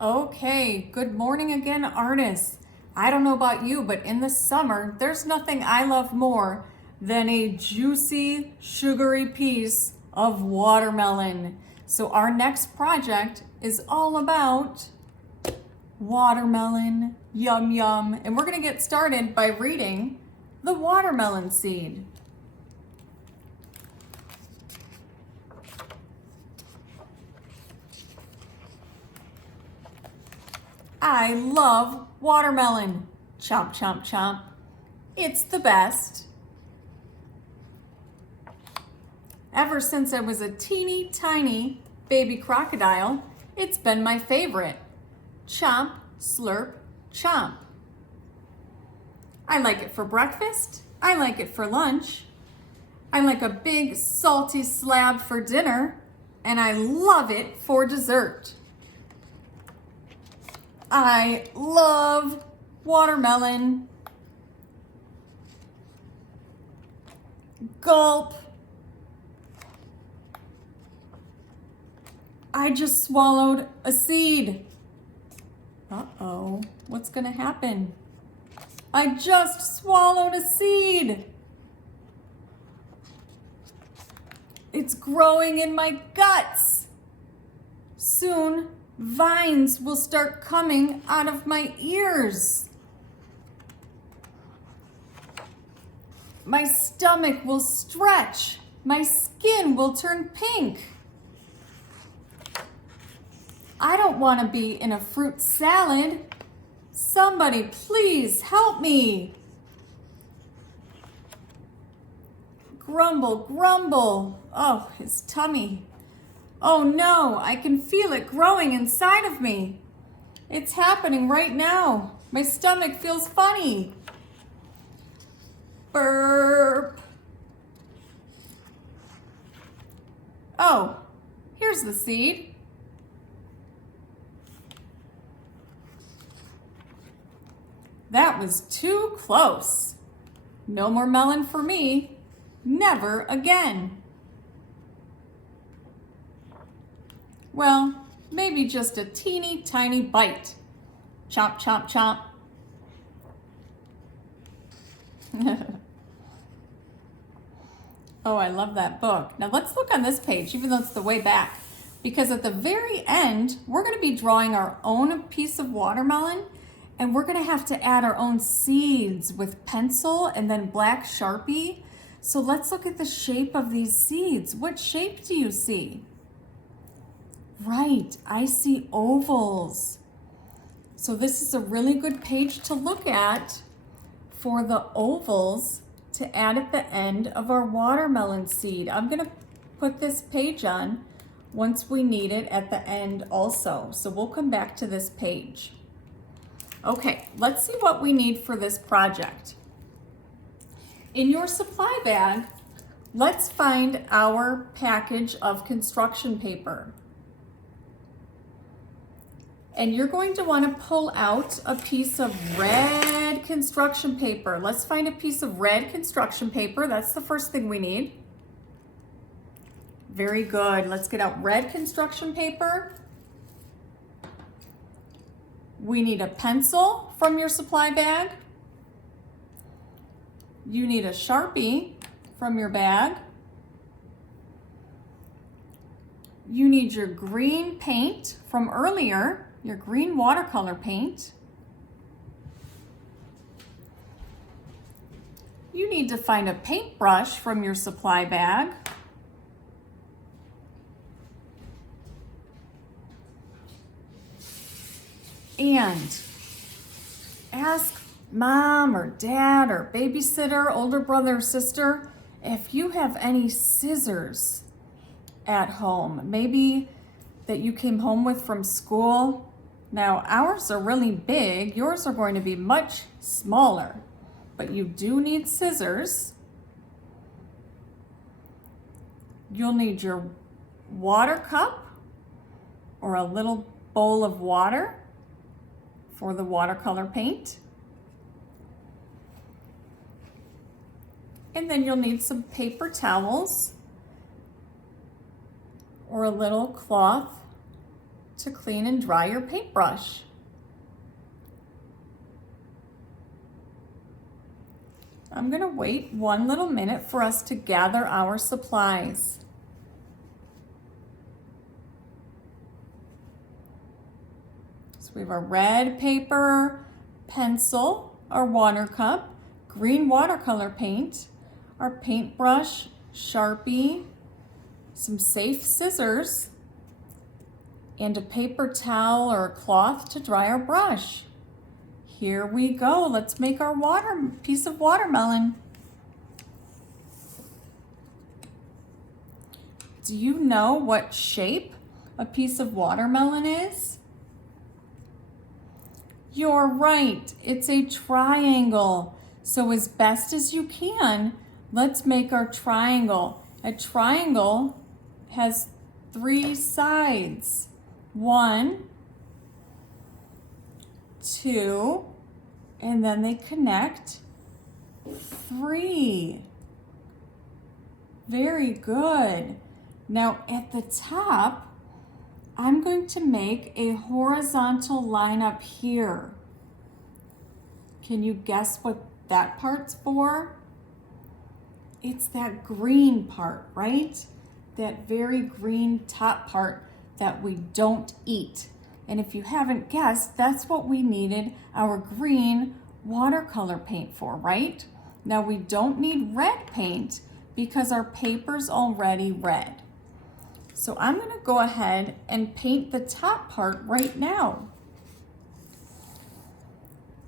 Okay, good morning again, artists. I don't know about you, but in the summer, there's nothing I love more than a juicy, sugary piece of watermelon. So our next project is all about watermelon, yum yum. And we're gonna get started by reading the watermelon seed. I love watermelon. Chomp, chomp, chomp. It's the best. Ever since I was a teeny tiny baby crocodile, it's been my favorite. Chomp, slurp, chomp. I like it for breakfast. I like it for lunch. I like a big salty slab for dinner, and I love it for dessert. I love watermelon. Gulp. I just swallowed a seed. Uh-oh, what's gonna happen? I just swallowed a seed. It's growing in my guts. Soon, vines will start coming out of my ears. My stomach will stretch. My skin will turn pink. I don't want to be in a fruit salad. Somebody please help me. Grumble, grumble. Oh, his tummy. Oh no, I can feel it growing inside of me. It's happening right now. My stomach feels funny. Burp. Oh, here's the seed. That was too close. No more melon for me. Never again. Well, maybe just a teeny tiny bite. Chomp, chomp, chomp. Oh, I love that book. Now let's look on this page, even though it's the way back, because at the very end, we're going to be drawing our own piece of watermelon, and we're going to have to add our own seeds with pencil and then black Sharpie. So let's look at the shape of these seeds. What shape do you see? Right, I see ovals. So this is a really good page to look at for the ovals to add at the end of our watermelon seed. I'm gonna put this page on once we need it at the end also. So we'll come back to this page. Okay, let's see what we need for this project. In your supply bag, let's find our package of construction paper. And you're going to want to pull out a piece of red construction paper. Let's find a piece of red construction paper. That's the first thing we need. Very good. Let's get out red construction paper. We need a pencil from your supply bag. You need a Sharpie from your bag. You need your green paint from earlier, your green watercolor paint. You need to find a paintbrush from your supply bag. And ask mom or dad or babysitter, older brother or sister, if you have any scissors at home, maybe that you came home with from school. Now ours are really big, yours are going to be much smaller, but you do need scissors. You'll need your water cup or a little bowl of water for the watercolor paint. And then you'll need some paper towels or a little cloth to clean and dry your paintbrush. I'm going to wait 1 little minute for us to gather our supplies. So we have our red paper, pencil, our water cup, green watercolor paint, our paintbrush, Sharpie, some safe scissors, and a paper towel or a cloth to dry our brush. Here we go. Let's make our piece of watermelon. Do you know what shape a piece of watermelon is? You're right, it's a triangle. So as best as you can, let's make our triangle. A triangle has 3 sides. 1, 2, and then they connect. 3. Very good. Now at the top, I'm going to make a horizontal line up here. Can you guess what that part's for? It's that green part, right? That very green top part that we don't eat. And if you haven't guessed, that's what we needed our green watercolor paint for, right? Now we don't need red paint because our paper's already red. So I'm going to go ahead and paint the top part right now.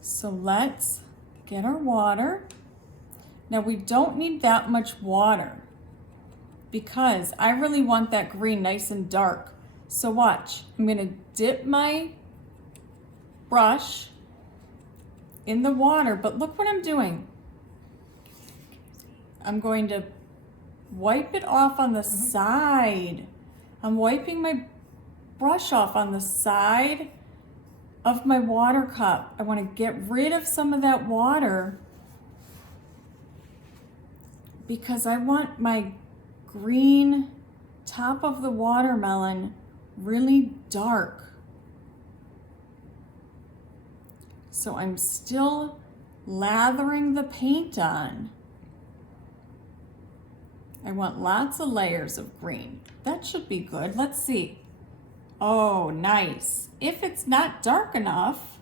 So let's get our water. Now we don't need that much water because I really want that green nice and dark. So watch, I'm going to dip my brush in the water, but look what I'm doing. I'm going to wipe it off on the side. I'm wiping my brush off on the side of my water cup. I want to get rid of some of that water because I want my green top of the watermelon really dark. So I'm still lathering the paint on. I want lots of layers of green. That should be good. Let's see. Oh, nice. If it's not dark enough,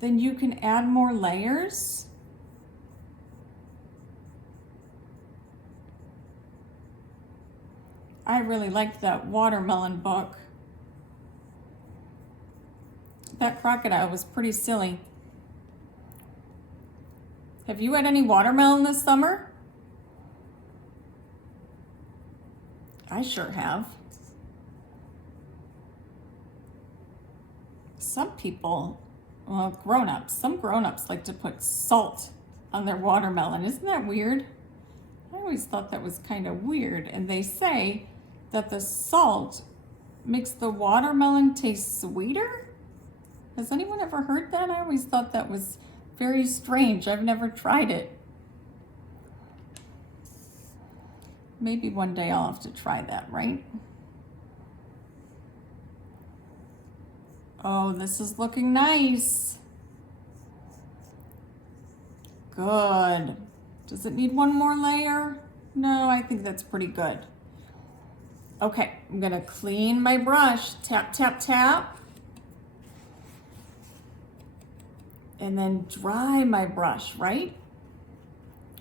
then you can add more layers. I really liked that watermelon book. That crocodile was pretty silly. Have you had any watermelon this summer? I sure have. Some people, well, some grown-ups like to put salt on their watermelon. Isn't that weird? I always thought that was kind of weird. And they say that the salt makes the watermelon taste sweeter? Has anyone ever heard that? I always thought that was very strange. I've never tried it. Maybe one day I'll have to try that, right? Oh, this is looking nice. Good. Does it need one more layer? No, I think that's pretty good. Okay, I'm gonna clean my brush. Tap, tap, tap. And then dry my brush, right?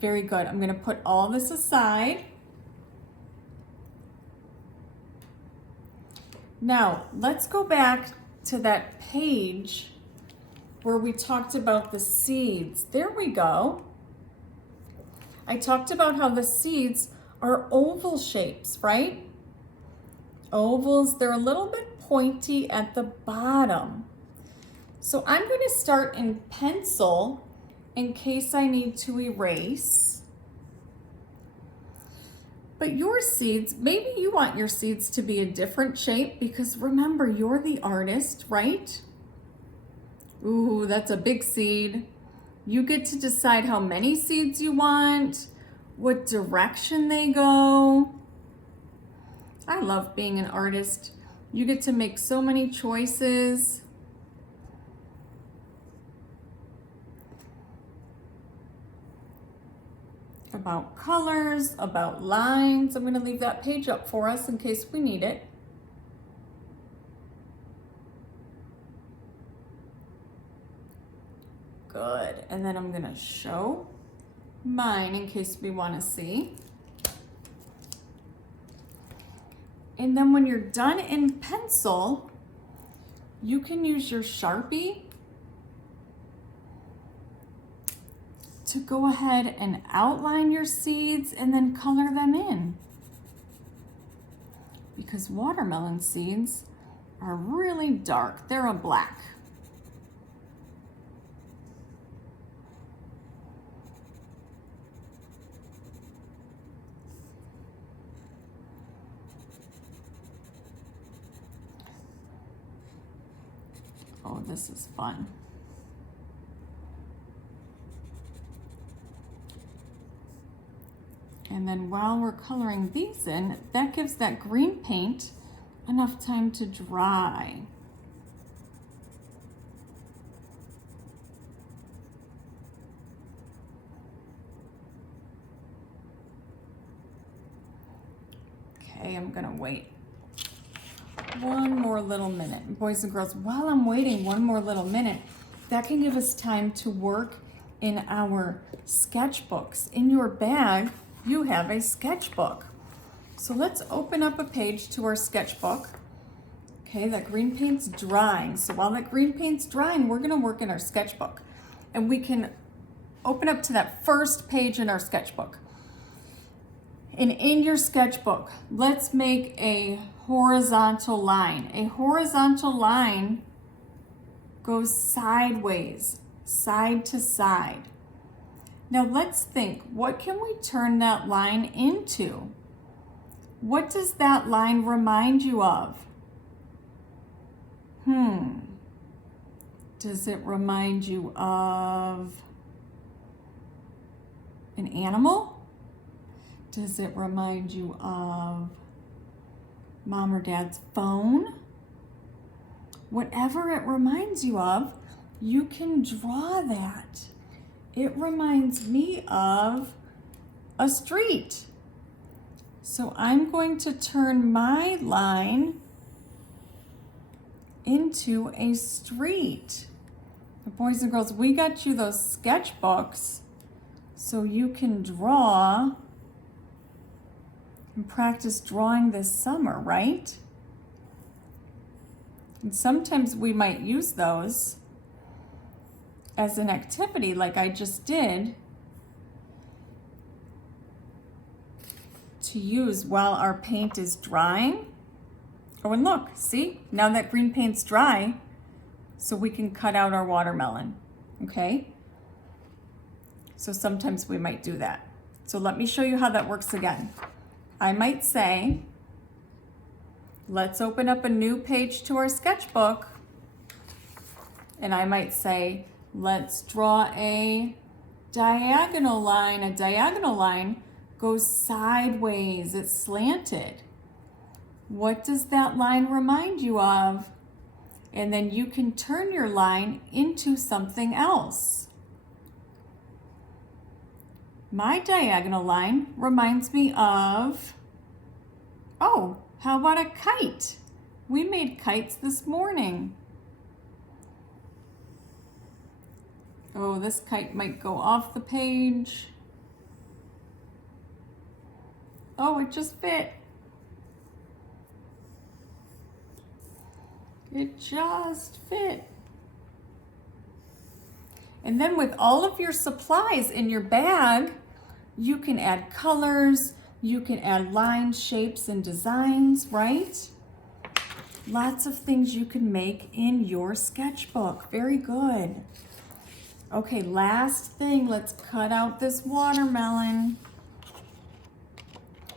Very good. I'm gonna put all this aside. Now, let's go back to that page where we talked about the seeds. There we go. I talked about how the seeds are oval shapes, right? Ovals, they're a little bit pointy at the bottom. So I'm going to start in pencil in case I need to erase. But your seeds, maybe you want your seeds to be a different shape because remember, you're the artist, right? Ooh, that's a big seed. You get to decide how many seeds you want, what direction they go. I love being an artist You get to make so many choices. About colors, about lines. I'm going to leave that page up for us in case we need it. Good. And then I'm going to show mine in case we want to see. And then when you're done in pencil, you can use your Sharpie to go ahead and outline your seeds and then color them in. Because watermelon seeds are really dark. They're a black. Oh, this is fun. And then while we're coloring these in, that gives that green paint enough time to dry. Okay, I'm gonna wait one more little minute. Boys and girls, while I'm waiting one more little minute, that can give us time to work in our sketchbooks. In your bag, you have a sketchbook. So let's open up a page to our sketchbook. Okay, that green paint's drying. So while that green paint's drying, we're gonna work in our sketchbook. And we can open up to that first page in our sketchbook. And in your sketchbook, let's make a horizontal line. A horizontal line goes sideways, side to side. Now let's think, what can we turn that line into? What does that line remind you of? Does it remind you of an animal? Does it remind you of mom or dad's phone? Whatever it reminds you of, you can draw that. It reminds me of a street. So I'm going to turn my line into a street. Boys and girls, we got you those sketchbooks so you can draw and practice drawing this summer, right? And sometimes we might use those as an activity like I just did to use while our paint is drying. Oh, and look, see, now that green paint's dry, so we can cut out our watermelon, okay? So sometimes we might do that. So let me show you how that works again. I might say, let's open up a new page to our sketchbook. And I might say, let's draw a diagonal line. A diagonal line goes sideways, it's slanted. What does that line remind you of? And then you can turn your line into something else. My diagonal line reminds me of, oh, how about a kite? We made kites this morning. Oh, this kite might go off the page. Oh, it just fit. It just fit. And then with all of your supplies in your bag, you can add colors, you can add lines, shapes, and designs, right? Lots of things you can make in your sketchbook. Very good. Okay, last thing, let's cut out this watermelon.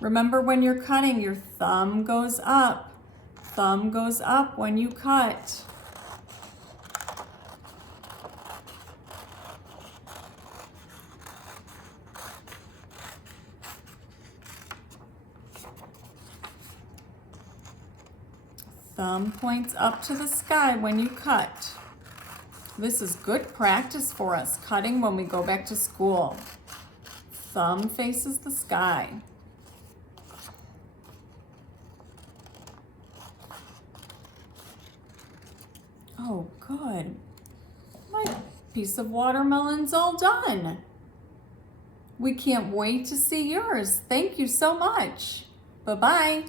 Remember, when you're cutting, your thumb goes up. Thumb goes up when you cut. Thumb points up to the sky when you cut. This is good practice for us, cutting when we go back to school. Thumb faces the sky. Oh, good. My piece of watermelon's all done. We can't wait to see yours. Thank you so much. Bye-bye.